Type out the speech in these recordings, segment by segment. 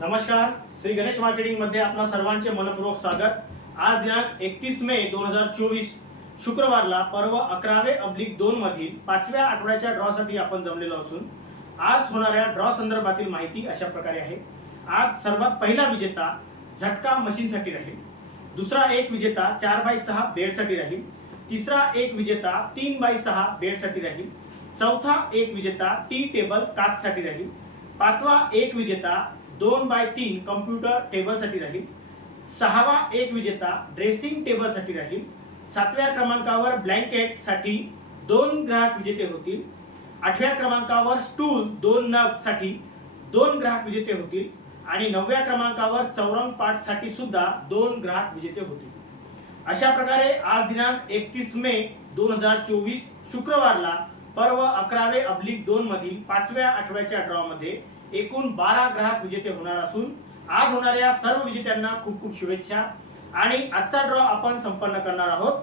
नमस्कार श्री गणेश मार्केटिंगमध्ये आपणा सर्वांचे मनपूर्वक स्वागत. आज दिनांक एकतीस मे दोन हजार चोवीस शुक्रवारला पर्व अकरावे अब्लिक दोन मधील पाचव्या आठवड्याच्या ड्रॉसाठी आपण जमलेलो असून आज होणाऱ्या ड्रॉ संदर्भातील माहिती अशा प्रकारे आहे. आज सर्वात पहिला विजेता झटका मशीनसाठी राहील. दुसरा एक विजेता चार बाय सहा बेडसाठी राहील. तिसरा एक विजेता तीन बाय सहा बेडसाठी राहील. चौथा एक विजेता टी टेबल काचसाठी राहील. पाचवा एक विजेता दोन बाय तीन कम्प्युटर टेबलसाठी राहील. सहावा एक विजेता ड्रेसिंग टेबलसाठी राहील. सातव्या क्रमांकावर ब्लँकेटसाठी दोन ग्राहक विजेते होतील. आठव्या क्रमांकावर स्टूल दोन नगसाठी दोन ग्राहक विजेते होतील. आणि नवव्या क्रमांकावर चौरंग पाठसाठी सुद्धा दोन ग्राहक विजेते होतील. अशा प्रकारे आज दिनांक एकतीस मे दोन हजार चोवीस शुक्रवारला पर्व अकरावे अब्लिक दोन मधील पाचव्या आठव्याच्या ड्रॉमध्ये एकूण बारा ग्राहक विजेते होणार असून आज होणाऱ्या सर्व विजेत्यांना खूप खूप शुभेच्छा. आणि आजचा ड्रॉ आपण संपन्न करणार आहोत.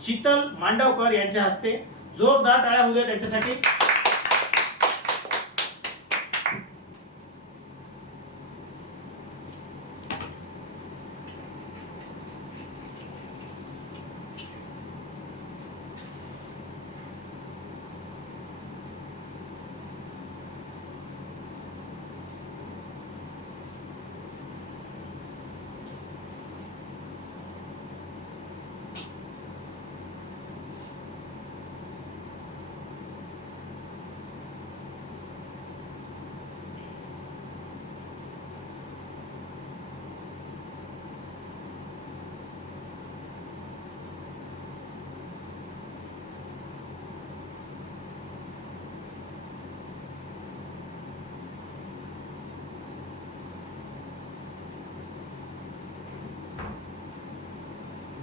शीतल मांडवकर यांच्या हस्ते जोरदार टाळ्या होऊ द्या त्यांच्यासाठी.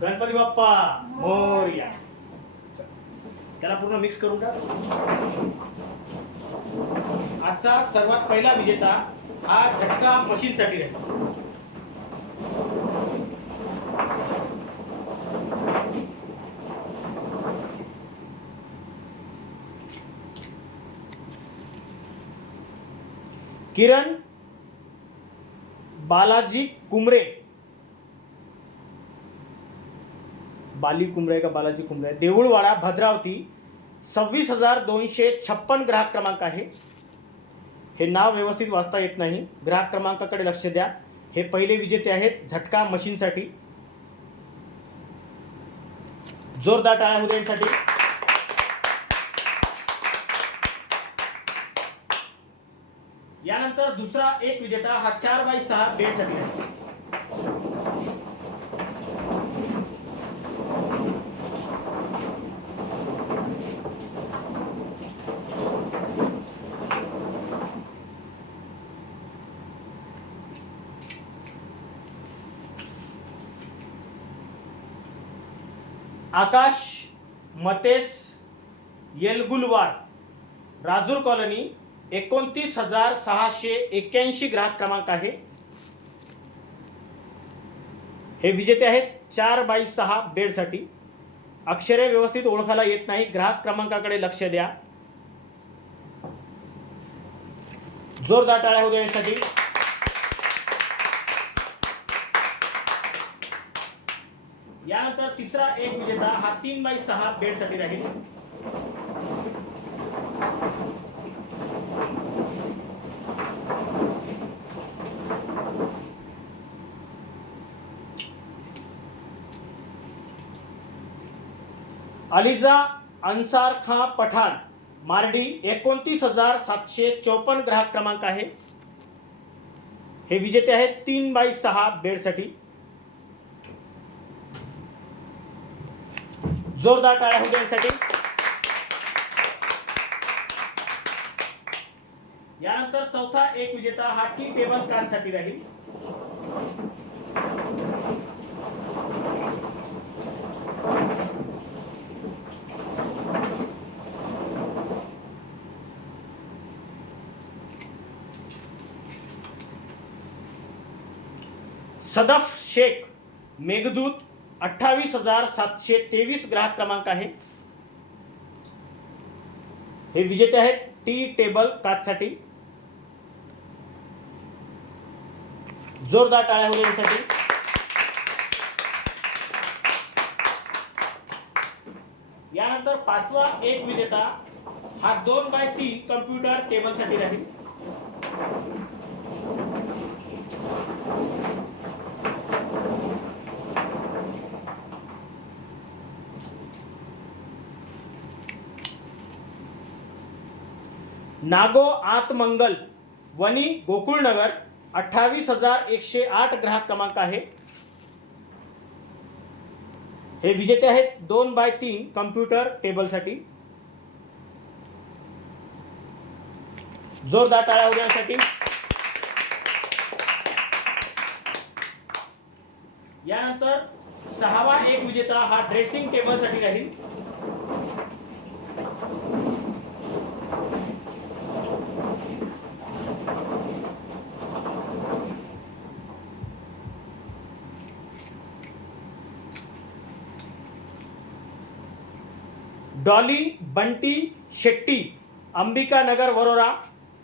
गणपती बाप्पा मोर्या. त्याला पूर्ण मिक्स करून टाक. आजचा सर्वात पहिला विजेता हा झटका मशीन साठी आहे. किरण बालाजी कुमरे. बाली कुंबरे का बालाजी कुंबरे देऊळवाडा भद्रावती सव्वीस हजार दोनशे छप्पन ग्राहक क्रमांक आहे. हे नाव व्यवस्थित वाचता येत नाही. ग्राहक क्रमांकाकडे लक्ष द्या. हे पहिले विजेते आहेत झटका मशीनसाठी. जोरदार टाळ्या होऊ यानंतर दुसरा एक विजेता हा चार बाय सहा बेडसाठी आहे. आकाश मतेस येलगुलवार राजूर कॉलनी एकोणतीस हजार सहाशे एक्क्याऐंशी ग्राहक क्रमांक आहे. हे विजेते आहेत चार बाय सहा बेडसाठी. अक्षरे व्यवस्थित ओळखायला येत नाही. ग्राहक क्रमांकाकडे लक्ष द्या. जोरदार टाळ्या होऊ द्या यासाठी. यानंतर तिसरा एक म्हणजे विजेता हा तीन बाय सहा बेडसाठी राहील. अलिजा अन्सार खां पठाण मार्डी एकोणतीस हजार सातशे चौपन्न ग्राहक क्रमांक आहे. हे विजेते आहेत तीन बाय सहा बेडसाठी. जोरदार टाळ्या होऊ यासाठी यानंतर चौथा एक विजेता हा टी टेबलसाठी राहील. सदफ शेख मेघदूत अठ्ठावीस हजार सातशे तेवीस ग्राहक क्रमांक आहे. हे विजेते आहेत टी टेबल काचसाठी. जोरदार टाळ्या वगैरेसाठी यानंतर पाचवा एक विजेता हा दोन बाय तीन कम्प्युटर टेबलसाठी राहील. नागो आतमंगल वनी गोकुळनगर अठ्ठावीस हजार एकशे आठ ग्राहक क्रमांक आहे. हे विजेते आहेत दोन बाय तीन कम्प्युटर टेबलसाठी. जोरदार टाळ्या उद्यासाठी यानंतर सहावा एक विजेता हा ड्रेसिंग टेबलसाठी राहील. डॉली बंटी शेट्टी अंबिका नगर वरोरा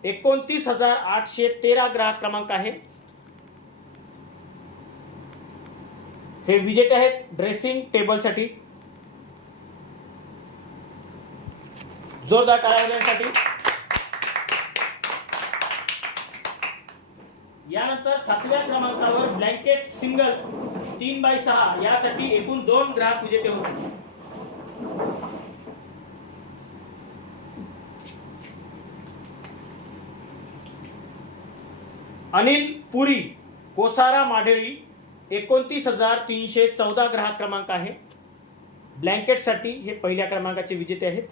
एकोणतीस हजार आठशे तेरा ग्राहक क्रमांक आहे. हे विजेते आहेत ड्रेसिंग टेबलसाठी जोरदार टाळ्या यानंतर सातव्या क्रमांकावर ब्लँकेट सिंगल तीन बाय सहा यासाठी एकूण दोन ग्राहक विजेते होते. अनिल पुरी कोसारा माढेळी एकोणतीस हजार तीनशे चौदा ग्राहक क्रमांक आहे. ब्लँकेटसाठी हे पहिल्या क्रमांकाचे विजेते आहेत.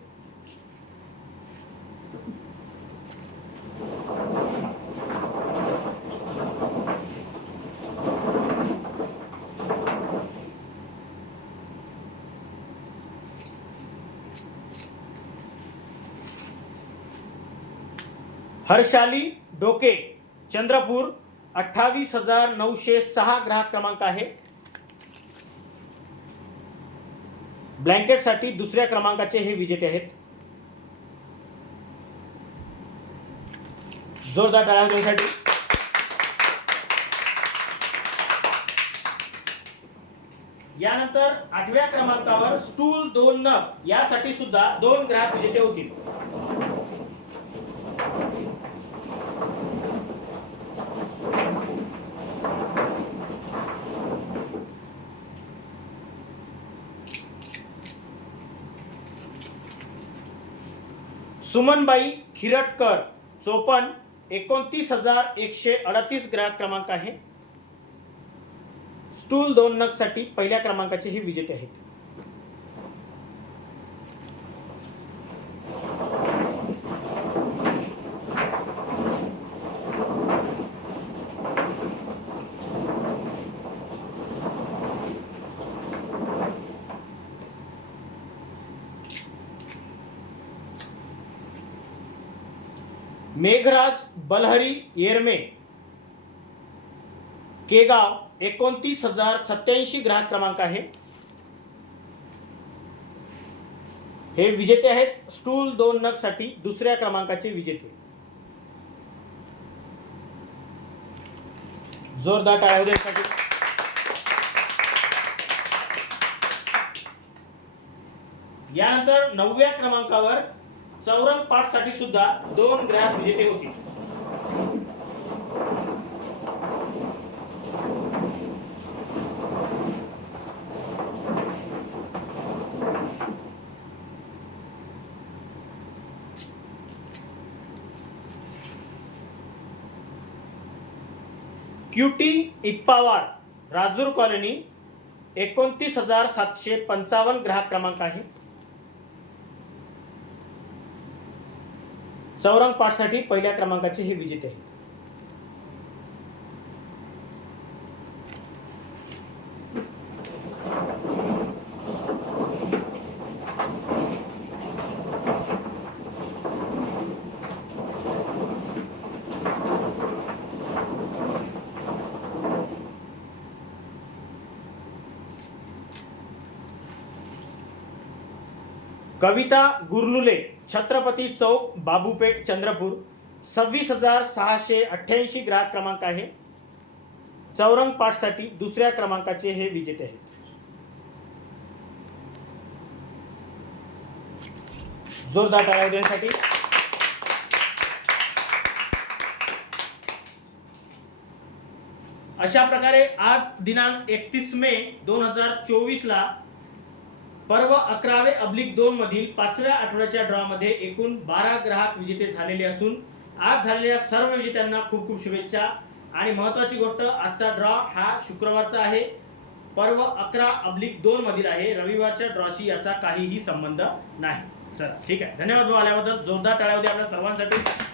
हर्षाली डोके चंद्रपूर अठ्ठावीस हजार नऊशे सहा ग्राहक क्रमांक आहे. ब्लँकेटसाठी दुसऱ्या क्रमांकाचे हे विजेते आहेत. जोरदार टाळ्या यानंतर आठव्या क्रमांकावर स्टूल दोन नग यासाठी सुद्धा दोन ग्राहक विजेते होतील. सुमनबाई खिरटकर चोपन एकोणतीस हजार एकशे अडतीस ग्राहक क्रमांक आहे. स्टूल दोन नगसाठी पहिल्या क्रमांकाचे हे विजेते आहेत. मेघराज बलहरी येरमे. केगाव एकोणतीस हजार सत्याऐंशी ग्राहक क्रमांक आहे. हे विजेते आहेत. स्टूल दोन नगसाठी दुसऱ्या क्रमांकाचे विजेते. जोरदार टाळ्यासाठी यानंतर नवव्या क्रमांकावर चौरंग पाठसाठी सुद्धा दोन ग्राहक विजेते म्हणजे होते क्युटी इप्पावार राजूर कॉलनी एकोणतीस हजार सातशे पंचावन्न ग्राहक क्रमांक आहे. चौरंग पाठसाठी पहिल्या क्रमांकाचे हे विजेते आहेत. कविता गुरनुले छत्रपती चौक बाबूपेठ चंद्रपूर. सव्वीस हजार सहाशे अठ्ठ्याऐंशी ग्राहक क्रमांक आहे. चौरंग पाठसाठी दुसऱ्या क्रमांकाचे हे विजेते आहेत. जोरदार टाळ्या देण्यासाठी. अशा प्रकारे आज दिनांक एकतीस मे दोन हजार चोवीसला पर्व अकरावे अब्लिक दोन मधील पाचव्या आठवड्याच्या ड्रॉ मध्ये एकूण बारा ग्राहक विजेते झालेले असून आज झालेल्या सर्व विजेत्यांना खूप खूप शुभेच्छा. आणि महत्वाची गोष्ट आजचा ड्रॉ हा शुक्रवारचा आहे. पर्व अकरा अब्लिक दोन मधील आहे. रविवारच्या ड्रॉशी याचा काहीही संबंध नाही. चला ठीक आहे. धन्यवाद आल्याबद्दल. जोरदार टाळ्या होत्या आपल्या सर्वांसाठी.